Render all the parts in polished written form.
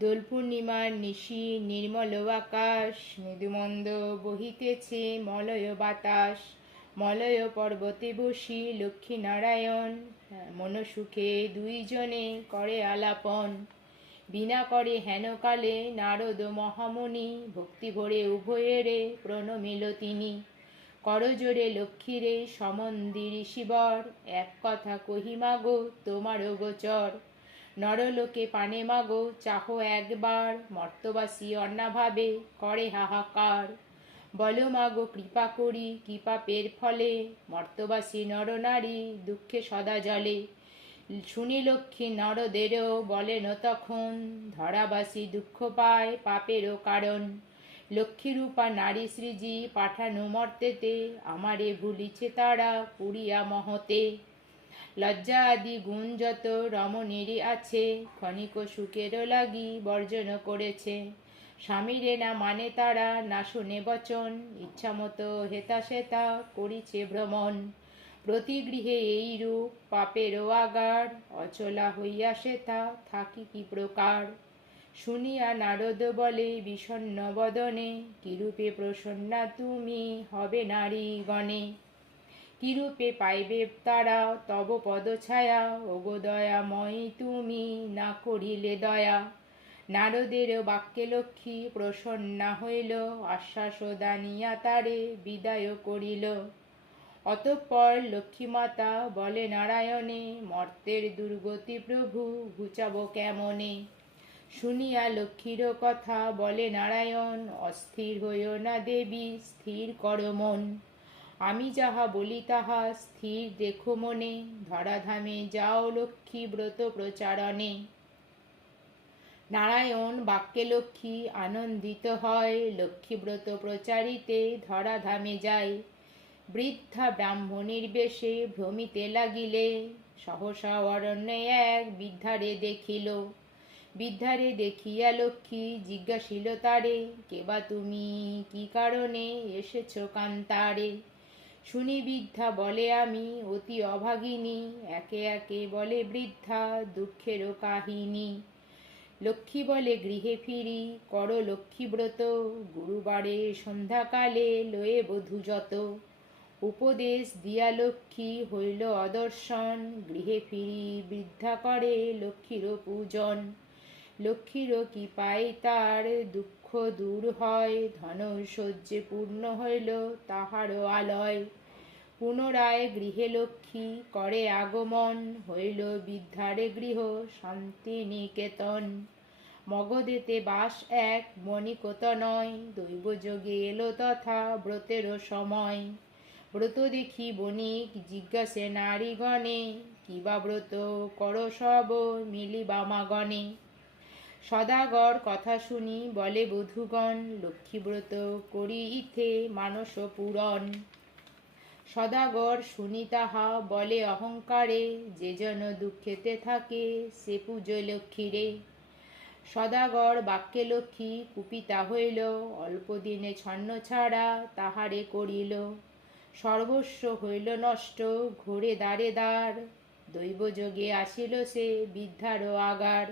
দোল পূর্ণিমার নিশি নির্মল আকাশ, মৃদুমন্দ বহিতেছে মলয় বাতাস। মলয় পর্বতে বসি লক্ষ্মী নারায়ণ, মনসুখে দুইজনে করে আলাপন। বিনা করে হেনকালে নারদ মহামুনি, ভক্তি ভরে উভয়েরে প্রণমিল তিনি। করজোরে লক্ষ্মীরে সমন্দির শিবর, এক কথা কহিমাগো তোমারও গোচর। নরলোকে পানে মাগো চাহো একবার, মর্তবাসী অন্নাভাবে করে হাহাকার। বলো মাগো কৃপা করি কি পাপের ফলে, মর্তবাসী নরনারী দুঃখে সদা জলে। শুনি লক্ষ্মী নরদেরও বলেন তখন, ধরাবাসী দুঃখ পায় পাপেরও কারণ। লক্ষ্মীরূপা নারী সৃজি পাঠানো মর্তেতে, আমারে ভুলিছে তারা পুরিয়া মহতে। লজ্জা আদি গুণ যত রমণীরই আছে, ক্ষণিক সুখেরও লাগি বর্জন করেছে। স্বামীরে না মানে তারা, না শোনে বচন, ইচ্ছামতো হেতা সেতা করিছে ভ্রমণ। প্রতি গৃহে এই রূপ পাপেরও আগার, অচলা হইয়া সেথা থাকি কি প্রকার। শুনিয়া নারদ বলে বিষণ্ণ বদনে, কিরূপে প্রসন্না তুমি হবে নারী গণে। কিরূপে পাইবে তারা তব পদছায়া, ওগো দয়াময় তুমি না করিলে দয়া। নারদের বাক্যে লক্ষ্মী প্রসন্না হইল, আশ্বাস দানিয়া তারে বিদায় করিল। অতঃপর লক্ষ্মীমাতা বলে নারায়ণে, মর্তের দুর্গতি প্রভু ঘুচাব কেমনে। শুনিয়া লক্ষ্মীর কথা বলে নারায়ণ, অস্থির হইও না দেবী স্থির কর মন। আমি যাহা বলি তাহা স্থির দেখো মনে, ধরাধামে যাও লক্ষ্মী ব্রত প্রচারণে। নারায়ণ বাক্যে লক্ষ্মী আনন্দিত হয়, লক্ষ্মী ব্রত প্রচারিতে ধরাধামে যায়। বৃদ্ধা ব্রাহ্মণীর বেশে ভ্রমিতে লাগিলে, সহসা অরণ্যে এক বৃদ্ধারে দেখিল। বৃদ্ধারে দেখিয়া লক্ষ্মী জিজ্ঞাসিল তারে, কেবা তুমি কি কারণে এসেছ কান্তারে। শুনি বৃদ্ধা বলে আমি অতি অভাগিনী, একে একে বলে বৃদ্ধা দুঃখেরও কাহিনী। লক্ষ্মী বলে গৃহে ফিরি করো লক্ষ্মীব্রত, গুরুবারে সন্ধ্যাকালে লয়ে বধূ যত। উপদেশ দিয়া লক্ষ্মী হইল অদর্শন, গৃহে ফিরি বৃদ্ধা করে লক্ষ্মীরও পূজন। লক্ষ্মীরও কি পাই তার দুঃখ দূর হয়, ধন ঐশ্বর্যে পূর্ণ হইল তাহারও আলয়। পুনরায় গৃহে লক্ষ্মী করে আগমন, হইল বৃদ্ধারে গৃহ শান্তি নিকেতন। মগধেতে বাস এক বণিকত নয়, দৈবযোগে এলো তথা ব্রতেরও সময়। ব্রত দেখি বণিক জিজ্ঞাসে নারীগণে, কিবা ব্রত কর সব মিলিবা মাগণে। সদাগর কথা শুনি বলে বধূগণ, লক্ষ্মীব্রত করি ইথে মানস পূরণ। সদাগর শুনি তাহা বলে অহংকারে, যে জন দুঃখেতে থাকে সে পূজো লক্ষ্মীরে। সদাগর বাক্যে লক্ষ্মী কুপিতা হইল, অল্প দিনে ছন্ন ছাড়া তাহারে করিল। সর্বস্ব হইল নষ্ট ঘোরে দ্বারে দ্বার, দৈবযোগে আসিল সে বৃদ্ধারও আগার।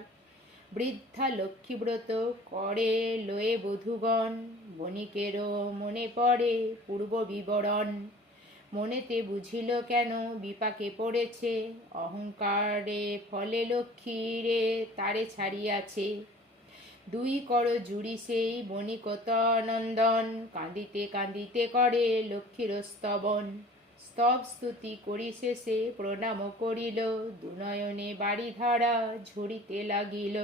বৃদ্ধা লক্ষ্মীব্রত করে লয়ে বধূগণ, বণিকেরও মনে পড়ে পূর্ব বিবরণ। মনেতে বুঝিল কেন বিপাকে পড়েছে, অহংকারে ফলে লক্ষ্মীরে তারে ছাড়িয়াছে। দুই কর জুড়ি সেই বণিকতনন্দন, কাঁদিতে কাঁদিতে করে লক্ষ্মীর স্তবন। স্তব স্তুতি করি শেষে প্রণাম করিল, দুনয়নে বাড়িধারা ঝরিতে লাগিল।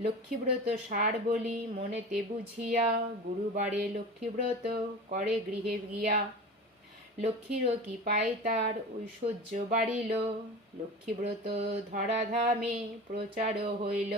লক্ষ্মীব্রত সার বলি মনেতে বুঝিয়া, গুরুবারে লক্ষ্মীব্রত করে গৃহে গিয়া। লক্ষ্মীরও কি পায় তার ঐশ্বর্য বাড়িল, লক্ষ্মীব্রত ধরাধামে প্রচার হইল।